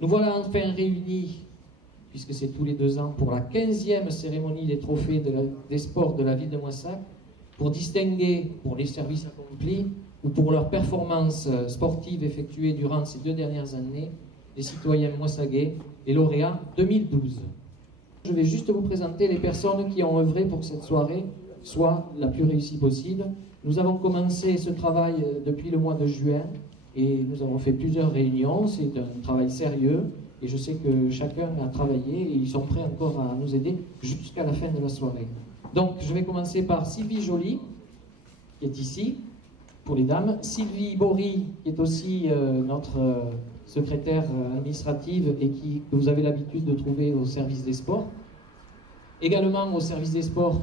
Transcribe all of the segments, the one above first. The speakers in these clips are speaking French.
Nous voilà enfin réunis, puisque c'est tous les 2 ans, pour la 15e cérémonie des trophées des sports de la ville de Moissac, pour distinguer, pour les services accomplis ou pour leurs performances sportives effectuées durant ces 2 dernières années, les citoyens moissagais, les lauréats 2012. Je vais juste vous présenter les personnes qui ont œuvré pour que cette soirée soit la plus réussie possible. Nous avons commencé ce travail depuis le mois de juin et nous avons fait plusieurs réunions. C'est un travail sérieux et je sais que chacun a travaillé et ils sont prêts encore à nous aider jusqu'à la fin de la soirée. Donc je vais commencer par Sylvie Joly, qui est ici, pour les dames. Sylvie Bory, qui est aussi notre secrétaire administrative et que vous avez l'habitude de trouver au service des sports. Également au service des sports,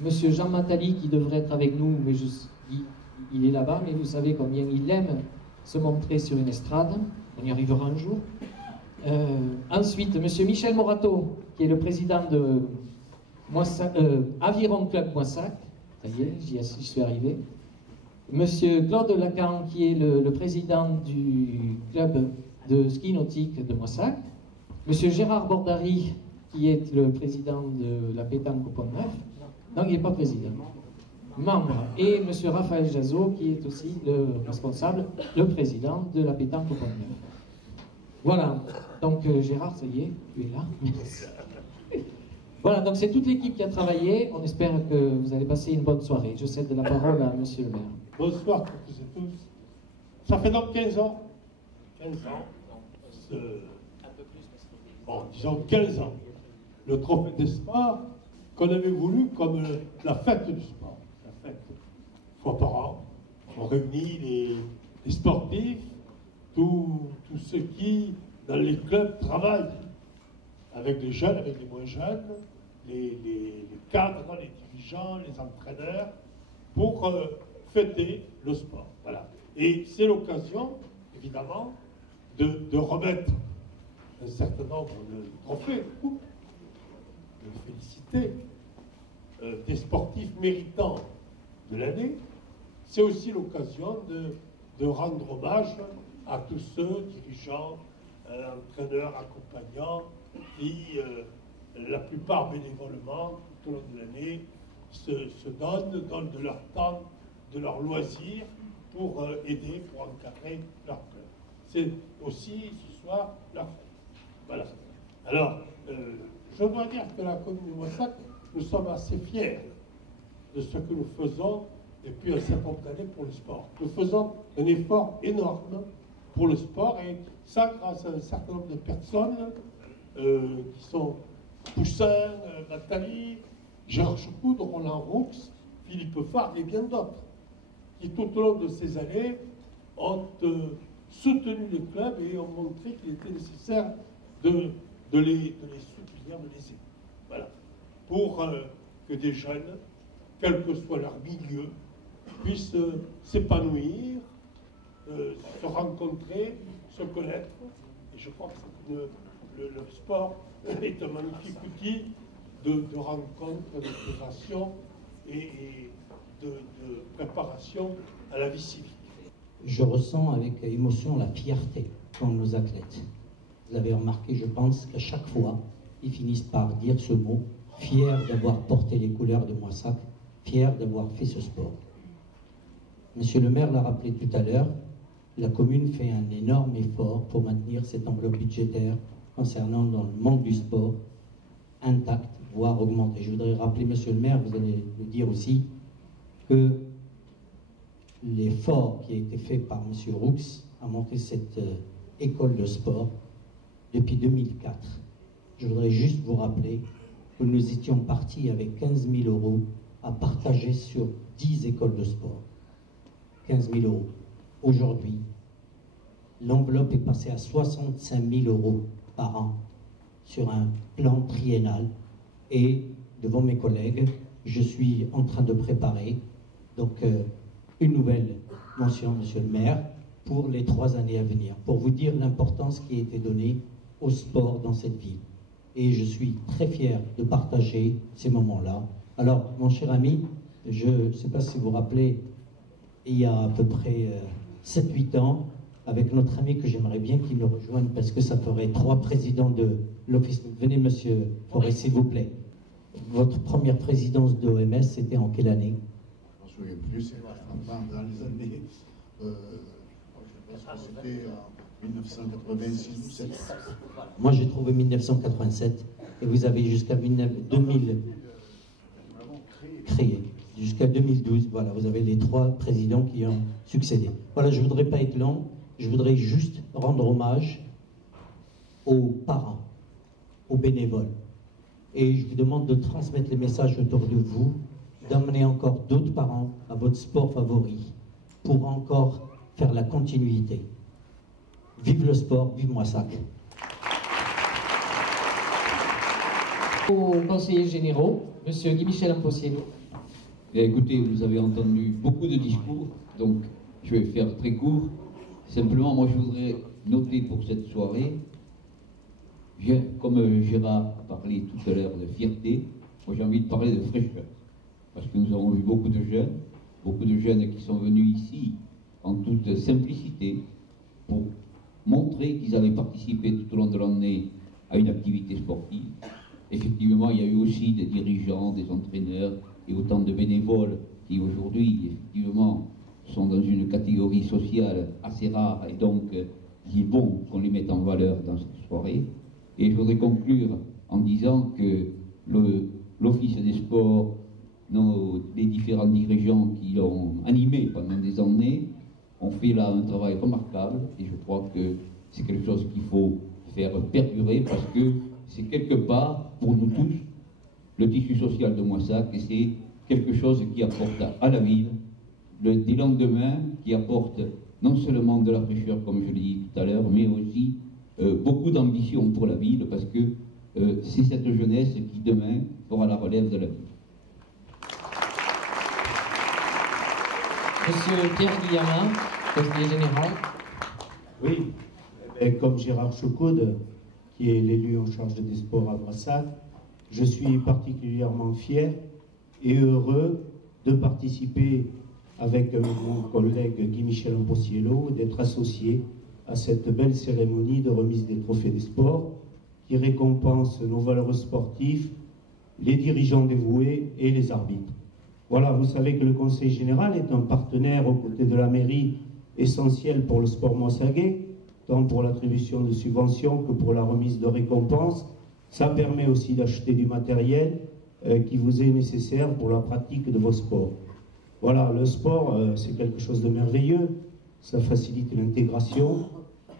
Monsieur Jean Matali, qui devrait être avec nous, mais il est là-bas, mais vous savez combien il aime se montrer sur une estrade. On y arrivera un jour. Ensuite, Monsieur Michel Morato, qui est le président de Aviron Club Moissac. Ça y est, j'y suis arrivé. Monsieur Claude Lacan, qui est le président du club de ski nautique de Moissac. Monsieur Gérard Bordary, qui est le président de la pétanque au Pont-Neuf. Non, il n'est pas président. Membre. Et monsieur Raphaël Jazot, qui est aussi le responsable, le président de la pétanque au Pont-Neuf. Voilà. Donc Gérard, ça y est, tu es là. Merci. Voilà, donc c'est toute l'équipe qui a travaillé. On espère que vous allez passer une bonne soirée. Je cède la parole à monsieur le maire. Bonsoir à toutes et tous. Ça fait donc 15 ans. 15 ans. Bon, disons 15 ans. Le trophée des sports qu'on avait voulu comme la fête du sport. La fête. Une fois par an, on réunit les sportifs, tous ceux qui, dans les clubs, travaillent avec les jeunes, avec les moins jeunes, les cadres, les dirigeants, les entraîneurs, pour fêter le sport. Voilà. Et c'est l'occasion, évidemment, de remettre un certain nombre de trophées, de féliciter des sportifs méritants de l'année. C'est aussi l'occasion de rendre hommage à tous ceux, dirigeants, entraîneurs, accompagnants, qui, la plupart bénévolement, tout au long de l'année, se donnent de leur temps, de leur loisir, pour aider, pour encadrer leur club. C'est aussi, ce soir, leur fête. Voilà. Alors, je dois dire que la commune de Moissac, nous sommes assez fiers de ce que nous faisons depuis un certain nombre d'années pour le sport. Nous faisons un effort énorme pour le sport, et ça grâce à un certain nombre de personnes qui sont Poussin, Nathalie, Georges Coudre, Roland Roux, Philippe Fard et bien d'autres, qui tout au long de ces années ont soutenu les clubs et ont montré qu'il était nécessaire de les soutenir, de les aider. Voilà. Pour que des jeunes, quel que soit leur milieu, puissent s'épanouir, se rencontrer, se connaître. Et je crois que le sport est un magnifique outil de rencontre, d'intégration et de préparation à la vie civique. Je ressens avec émotion la fierté qu'ont nos athlètes. Vous avez remarqué, je pense, qu'à chaque fois, ils finissent par dire ce mot, fiers d'avoir porté les couleurs de Moissac, fiers d'avoir fait ce sport. Monsieur le maire l'a rappelé tout à l'heure, la commune fait un énorme effort pour maintenir cette enveloppe budgétaire concernant dans le monde du sport intacte, voire augmenté. Je voudrais rappeler, monsieur le maire, vous allez le dire aussi, que l'effort qui a été fait par monsieur Roux a monté cette école de sport depuis 2004. Je voudrais juste vous rappeler que nous étions partis avec 15 000 € à partager sur 10 écoles de sport. 15 000 €. Aujourd'hui, l'enveloppe est passée à 65 000 € par an sur un plan triennal. Et devant mes collègues, je suis en train de préparer donc une nouvelle mention, monsieur le maire, pour les 3 années à venir, pour vous dire l'importance qui a été donnée au sport dans cette ville. Et je suis très fier de partager ces moments-là. Alors, mon cher ami, je ne sais pas si vous vous rappelez, il y a à peu près 7-8 ans, avec notre ami que j'aimerais bien qu'il nous rejoigne parce que ça ferait 3 présidents de l'Office. Venez, monsieur Forêt, s'il vous plaît. Votre première présidence de l'OMS, c'était en quelle année? Je ne me souviens plus, c'est dans les années. Je pense que c'était en 1986 ou 7. Moi, j'ai trouvé 1987 et vous avez jusqu'à 2000 créé. Jusqu'à 2012, voilà, vous avez les 3 présidents qui ont succédé. Voilà, je ne voudrais pas être long, je voudrais juste rendre hommage aux parents, aux bénévoles. Et je vous demande de transmettre les messages autour de vous, d'emmener encore d'autres parents à votre sport favori pour encore faire la continuité. Vive le sport, vive Moissac. Aux conseillers généraux, monsieur Guy-Michel Impossiello. Écoutez, vous avez entendu beaucoup de discours, donc je vais faire très court. Simplement, moi je voudrais noter pour cette soirée, comme Gérard a parlé tout à l'heure de fierté, moi j'ai envie de parler de fraîcheur. Parce que nous avons vu beaucoup de jeunes qui sont venus ici en toute simplicité pour montrer qu'ils avaient participé tout au long de l'année à une activité sportive. Effectivement, il y a eu aussi des dirigeants, des entraîneurs et autant de bénévoles qui aujourd'hui, effectivement, sont dans une catégorie sociale assez rare et donc il est bon qu'on les mette en valeur dans cette soirée. Et je voudrais conclure en disant que l'Office des sports, les différents dirigeants qui l'ont animé pendant des années, ont fait là un travail remarquable et je crois que c'est quelque chose qu'il faut faire perdurer parce que c'est quelque part, pour nous tous, le tissu social de Moissac et c'est quelque chose qui apporte à la ville des lendemains, qui apporte non seulement de la fraîcheur, comme je l'ai dit tout à l'heure, mais aussi beaucoup d'ambition pour la ville parce que c'est cette jeunesse qui demain fera la relève de la ville. Monsieur Pierre Guillamin, conseiller général. Oui, comme Gérard Chaucaude, qui est l'élu en charge des sports à Moissac, je suis particulièrement fier et heureux de participer avec mon collègue Guy-Michel Impossiello, d'être associé à cette belle cérémonie de remise des trophées des sports qui récompense nos valeureux sportifs, les dirigeants dévoués et les arbitres. Voilà, vous savez que le Conseil général est un partenaire aux côtés de la mairie essentiel pour le sport moissagais, tant pour l'attribution de subventions que pour la remise de récompenses. Ça permet aussi d'acheter du matériel qui vous est nécessaire pour la pratique de vos sports. Voilà, le sport, c'est quelque chose de merveilleux, ça facilite l'intégration,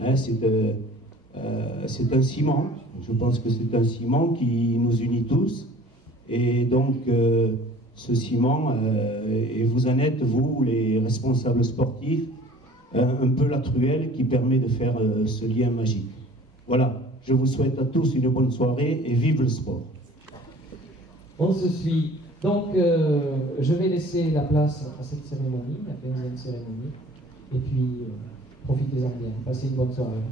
hein, c'est un ciment, je pense que c'est un ciment qui nous unit tous, et donc ce ciment, et vous en êtes, vous, les responsables sportifs, un peu la truelle qui permet de faire ce lien magique. Voilà, je vous souhaite à tous une bonne soirée et vive le sport. On se suit. Donc, je vais laisser la place à cette cérémonie, la 15e cérémonie, et puis profitez-en bien. Passez une bonne soirée.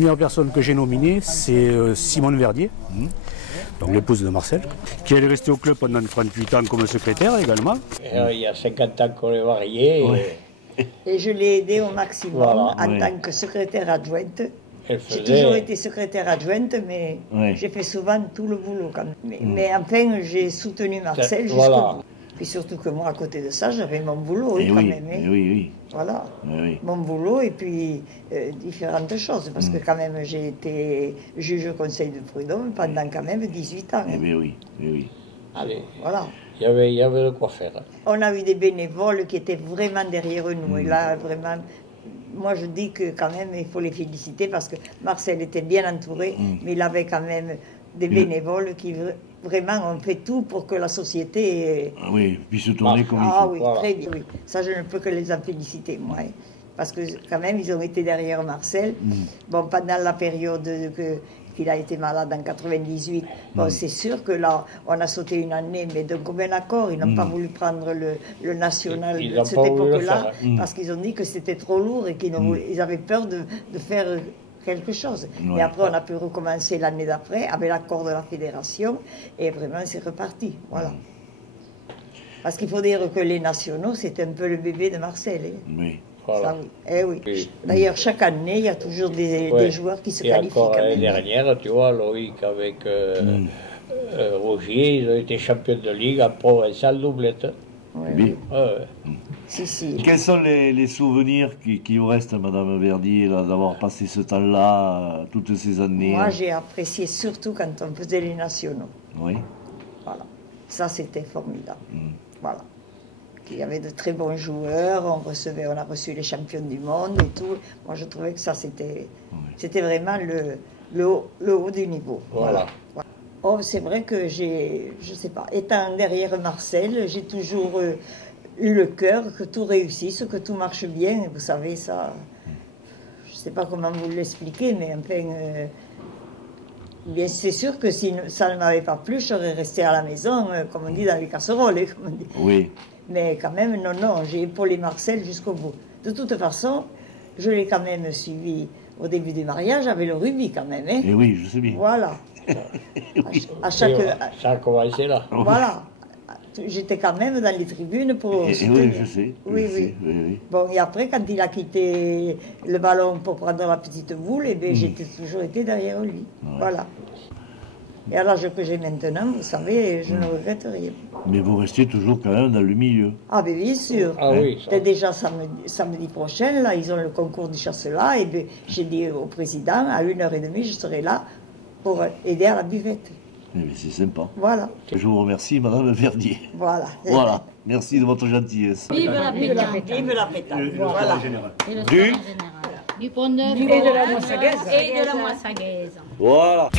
La première personne que j'ai nominée, c'est Simone Verdier, donc l'épouse de Marcel, qui est restée au club pendant 38 ans comme secrétaire également. Il y a 50 ans qu'on est mariés. Ouais. Et je l'ai aidée au maximum en tant que secrétaire adjointe. J'ai toujours été secrétaire adjointe, mais j'ai fait souvent tout le boulot. Mais enfin, j'ai soutenu Marcel jusqu'au bout. Puis surtout que moi, à côté de ça, j'avais mon boulot, quand même. Hein. Oui. Voilà, Oui. mon boulot et puis différentes choses, parce que quand même j'ai été juge au conseil de prud'homme pendant quand même 18 ans. Eh bien oui. Alors, voilà. Il y avait de quoi faire. On a eu des bénévoles qui étaient vraiment derrière nous, et là, vraiment, moi je dis que quand même, il faut les féliciter, parce que Marcel était bien entouré, mais il avait quand même des bénévoles qui vraiment ont fait tout pour que la société... puisse tourner comme il faut. Ah oui, voilà. Très bien, oui. Ça, je ne peux que les en féliciter, moi. Hein. Parce que quand même, ils ont été derrière Marcel. Bon, pendant la période qu'il a été malade en 98, bon, c'est sûr que là, on a sauté une année, mais de commun accord, ils n'ont pas voulu prendre le national de cette époque-là, parce qu'ils ont dit que c'était trop lourd et qu'ils avaient peur de faire... quelque chose. Et après, on a pu recommencer l'année d'après avec l'accord de la fédération et vraiment, c'est reparti. Voilà. Parce qu'il faut dire que les nationaux, c'est un peu le bébé de Marcel. Hein. Oui. Voilà. Ça, oui. Eh oui. D'ailleurs, chaque année, il y a toujours des joueurs qui se qualifient. Encore l'année dernière, tu vois, Loïc avec Rogier, ils ont été champions de ligue en provincial doublette. Oui. Si. Quels sont les souvenirs qui vous restent, Madame Verdier, d'avoir passé ce temps-là, toutes ces années? Moi, j'ai apprécié surtout quand on faisait les nationaux. Oui. Voilà. Ça, c'était formidable. Voilà. Il y avait de très bons joueurs, on a reçu les champions du monde et tout. Moi, je trouvais que ça, c'était vraiment le haut du niveau. Voilà. Oh, c'est vrai que je sais pas, étant derrière Marcel, j'ai toujours eu le cœur que tout réussisse, que tout marche bien. Vous savez, ça, je sais pas comment vous l'expliquer, mais enfin, bien c'est sûr que si ça ne m'avait pas plu, j'aurais resté à la maison, comme on dit dans les casseroles. Comme on dit. Oui. Mais quand même, non, j'ai épaulé Marcel jusqu'au bout. De toute façon, je l'ai quand même suivi au début du mariage avec le rugby quand même. Hein. Et oui, je sais bien. Voilà. À chaque... Ça a commencé là. Voilà. J'étais quand même dans les tribunes pour soutenir. Oui, je sais. Oui. Bon, et après, quand il a quitté le ballon pour prendre la petite boule, eh bien, j'ai toujours été derrière lui. Ouais. Voilà. Et à l'âge que j'ai maintenant, vous savez, je ne regrette rien. Mais vous restez toujours quand même dans le milieu. Ah, ben bien sûr. Ah oui. Déjà samedi prochain, là, ils ont le concours du chasse-là, et bien, j'ai dit au président, à 1h30, je serai là pour aider à la buvette. Mais c'est sympa. Voilà. Je vous remercie, Madame Verdier. Voilà. Voilà. Merci de votre gentillesse. Vive la pétanque. Vive la pétanque. Voilà. Du Pont-Neuf et de la Moissagaise. Et de la Moissagaise. Voilà.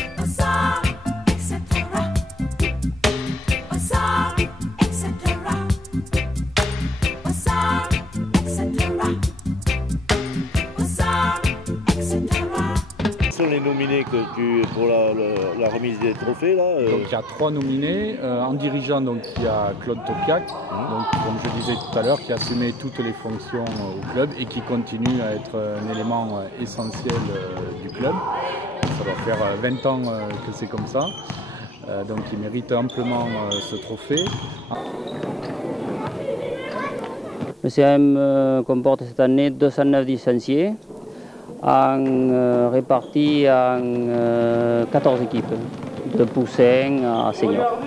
Les nominés pour la remise des trophées là Donc il y a 3 nominés. En dirigeant, donc il y a Claude Topiac, donc, comme je disais tout à l'heure, qui a assumé toutes les fonctions au club et qui continue à être un élément essentiel du club. Ça doit faire 20 ans que c'est comme ça. Donc il mérite amplement ce trophée. Le CM comporte cette année 209 licenciés. Répartis en 14 équipes, de poussins à seniors.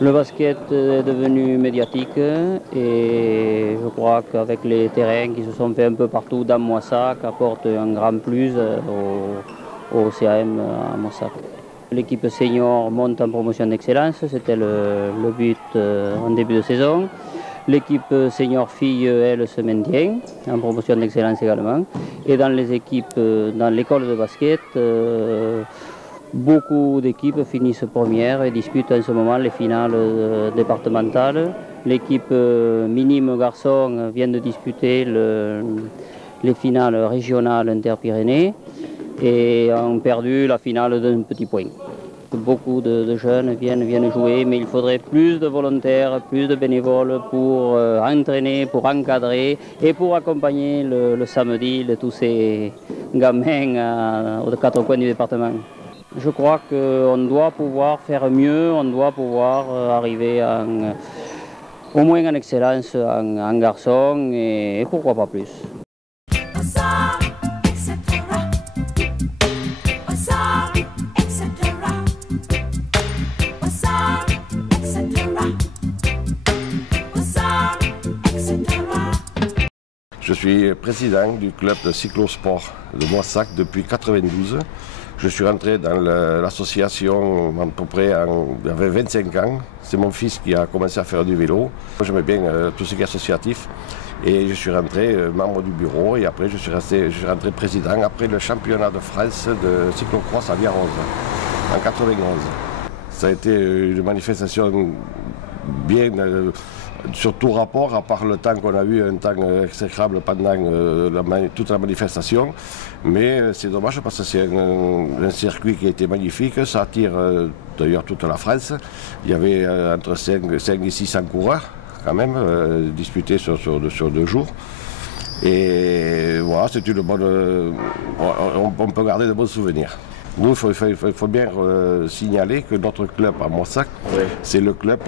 Le basket est devenu médiatique et je crois qu'avec les terrains qui se sont faits un peu partout dans Moissac, apporte un grand plus au CAM à Moissac. L'équipe senior monte en promotion d'excellence, c'était le but en début de saison. L'équipe senior filles, elle, se maintient en promotion d'excellence également. Et dans les équipes, dans l'école de basket, beaucoup d'équipes finissent premières et disputent en ce moment les finales départementales. L'équipe minime garçon vient de disputer les finales régionales Inter-Pyrénées et ont perdu la finale d'un petit point. Beaucoup de jeunes viennent jouer, mais il faudrait plus de volontaires, plus de bénévoles pour entraîner, pour encadrer et pour accompagner le samedi tous ces gamins aux 4 coins du département. Je crois qu'on doit pouvoir faire mieux, on doit pouvoir arriver au moins en excellence en garçon et pourquoi pas plus. Je suis président du club de cyclosport de Moissac depuis 1992. Je suis rentré dans l'association à peu près j'avais 25 ans. C'est mon fils qui a commencé à faire du vélo. J'aimais bien tout ce qui est associatif. Et je suis rentré membre du bureau et après je suis rentré président après le championnat de France de cyclocross à Viarose en 1991. Ça a été une manifestation bien, sur tout rapport, à part le temps qu'on a eu, un temps exécrable pendant toute la manifestation. Mais c'est dommage parce que c'est un circuit qui a été magnifique, ça attire d'ailleurs toute la France. Il y avait entre 5 et 600 coureurs quand même, disputés sur 2 jours. Et voilà, c'est une bonne... on peut garder de bons souvenirs. Nous, il faut bien signaler que notre club à Moissac, c'est le club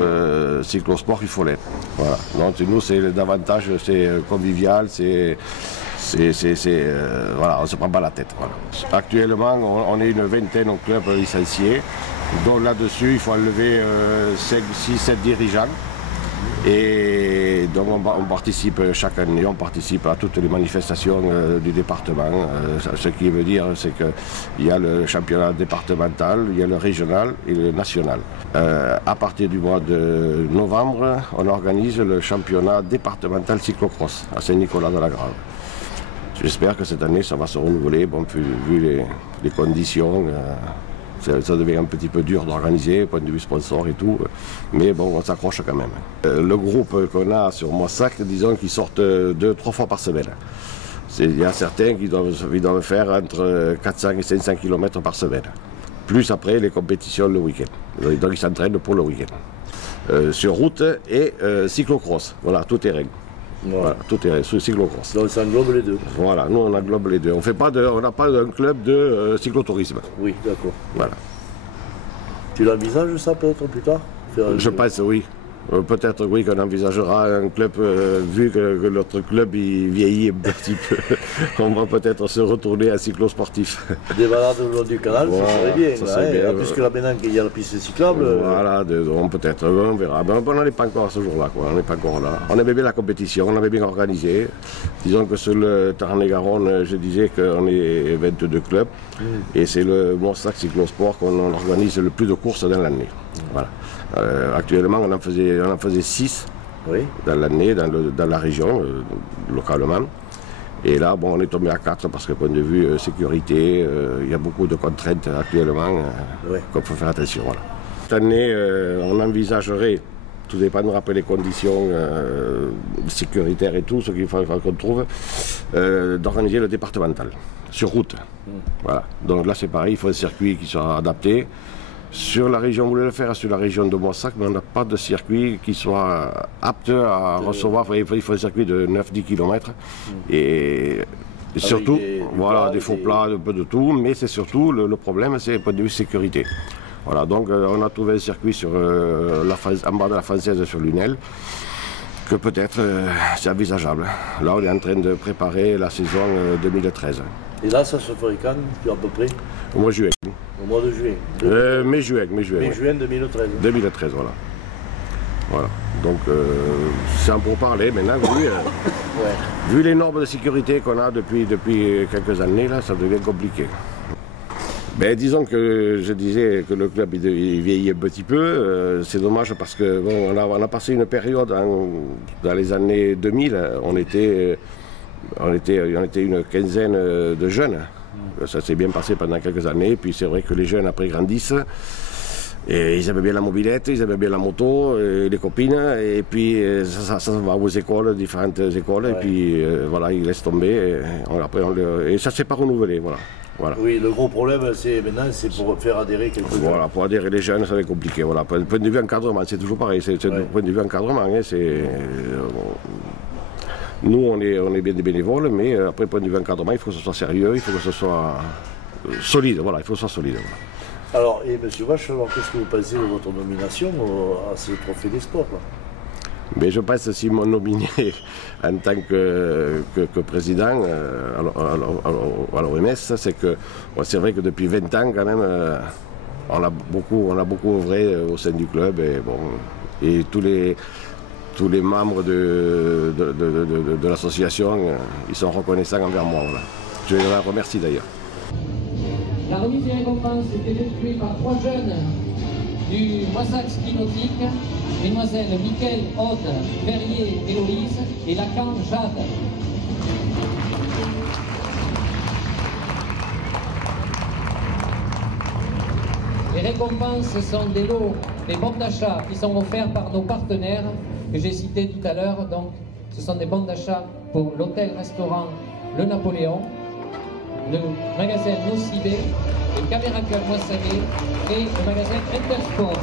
cyclosport Iffolène. Voilà. Donc nous, c'est davantage convivial, voilà, on ne se prend pas la tête. Voilà. Actuellement, on est une vingtaine au club licencié. Donc là-dessus, il faut enlever 5, 6, 7 dirigeants. Et donc on participe chaque année, on participe à toutes les manifestations du département. Ce qui veut dire, c'est qu'il y a le championnat départemental, il y a le régional et le national. À partir du mois de novembre, on organise le championnat départemental cyclocross à Saint-Nicolas-de-la-Grave. J'espère que cette année, ça va se renouveler, bon, vu les conditions. Ça devient un petit peu dur d'organiser, point de vue sponsor et tout, mais bon, on s'accroche quand même. Le groupe qu'on a sur Moissac, disons qu'ils sortent 2-3 fois par semaine. Il y a certains qui doivent faire entre 400 et 500 km par semaine. Plus après les compétitions le week-end. Donc ils s'entraînent pour le week-end. Sur route et cyclocross, voilà, tout terrain. Voilà, tout est sous cyclocross. Donc ça englobe les deux. Voilà, nous on englobe les deux. On n'a pas un club de cyclotourisme. Oui, d'accord. Voilà. Tu l'envisages ça peut-être plus tard? Je pense oui. Peut-être oui qu'on envisagera un club, vu que notre club il vieillit un petit peu, on va peut-être se retourner à cyclosportif. Des balades au long du canal, voilà, ça serait bien. Ça serait bien. Puisque là maintenant qu'il y a la piste cyclable. Voilà, peut-être, on verra. Mais on n'en est pas encore à ce jour-là, on n'est pas encore là. On aimait bien la compétition, on avait bien organisé. Disons que sur le Tarn-et-Garonne, je disais qu'on est 22 clubs. Et c'est le Moissac Cyclosport qu'on organise le plus de courses dans l'année. Voilà. Actuellement, on en faisait 6 dans l'année, dans la région, localement. Et là, bon, on est tombé à 4 parce que, point de vue sécurité, il y a beaucoup de contraintes actuellement, qu'il faut faire attention. Voilà. Cette année, on envisagerait, tout dépendra après les conditions sécuritaires et tout, ce qu'il faut qu'on trouve, d'organiser le départemental, sur route. Voilà. Donc là, c'est pareil, il faut un circuit qui soit adapté. Sur la région, on voulait le faire sur la région de Moissac, mais on n'a pas de circuit qui soit apte à recevoir. Il faut un circuit de 9-10 km. Et surtout, voilà, des faux plats, un peu de tout. Mais c'est surtout, le problème, c'est le point de vue sécurité. Voilà, donc on a trouvé un circuit sur en bas de la Française sur Lunel, que peut-être c'est envisageable. Là, on est en train de préparer la saison 2013. Et là, ça se ferait quand, à peu près? Au mois de juillet. Au mois de juillet. Mai-juin. Mai-juin 2013. 2013, voilà. Voilà. Donc, c'est un pourparler maintenant. Vu les normes de sécurité qu'on a depuis quelques années, là, ça devient compliqué. Ben, disons que je disais que le club il vieillit un petit peu. C'est dommage parce que bon, on a passé une période dans les années 2000. On était une quinzaine de jeunes. Ça s'est bien passé pendant quelques années. Puis c'est vrai que les jeunes après grandissent. Et ils aimaient bien la mobilette, ils aimaient bien la moto, les copines. Et puis ça va aux écoles, différentes écoles. Et puis voilà, ils laissent tomber. Et ça ne s'est pas renouvelé. Voilà. Oui, le gros problème maintenant, c'est pour faire adhérer quelqu'un. Voilà, pour adhérer les jeunes, ça va être compliqué. Voilà. Point de vue encadrement, c'est toujours pareil. C'est point de vue encadrement. Nous, on est bien des bénévoles, mais après, point de vue encadrement, il faut que ce soit sérieux, il faut que ce soit solide. Voilà, il faut que ce soit solide. Voilà. Alors, et M. Vache, qu'est-ce que vous pensez de votre nomination à ce trophée des sports là? Mais je pense que si m'ont nominé en tant que président à l'OMS, c'est que c'est vrai que depuis 20 ans, quand même, on a beaucoup œuvré au sein du club. Et, bon, et tous tous les membres de l'association, ils sont reconnaissants envers moi. Voilà. Je les remercie d'ailleurs. La remise des récompenses était effectuée par 3 jeunes du Moissac ski nautique, mesdemoiselles Mickaël, Aude, Verrier, Héloïse et Lacan, Jade. Les récompenses sont des lots, des bons d'achat qui sont offerts par nos partenaires que j'ai cités tout à l'heure. Donc, ce sont des bons d'achat pour l'hôtel-restaurant Le Napoléon, le magasin Nocibé, le Caméra Club Moissaguet et le magasin Intersport.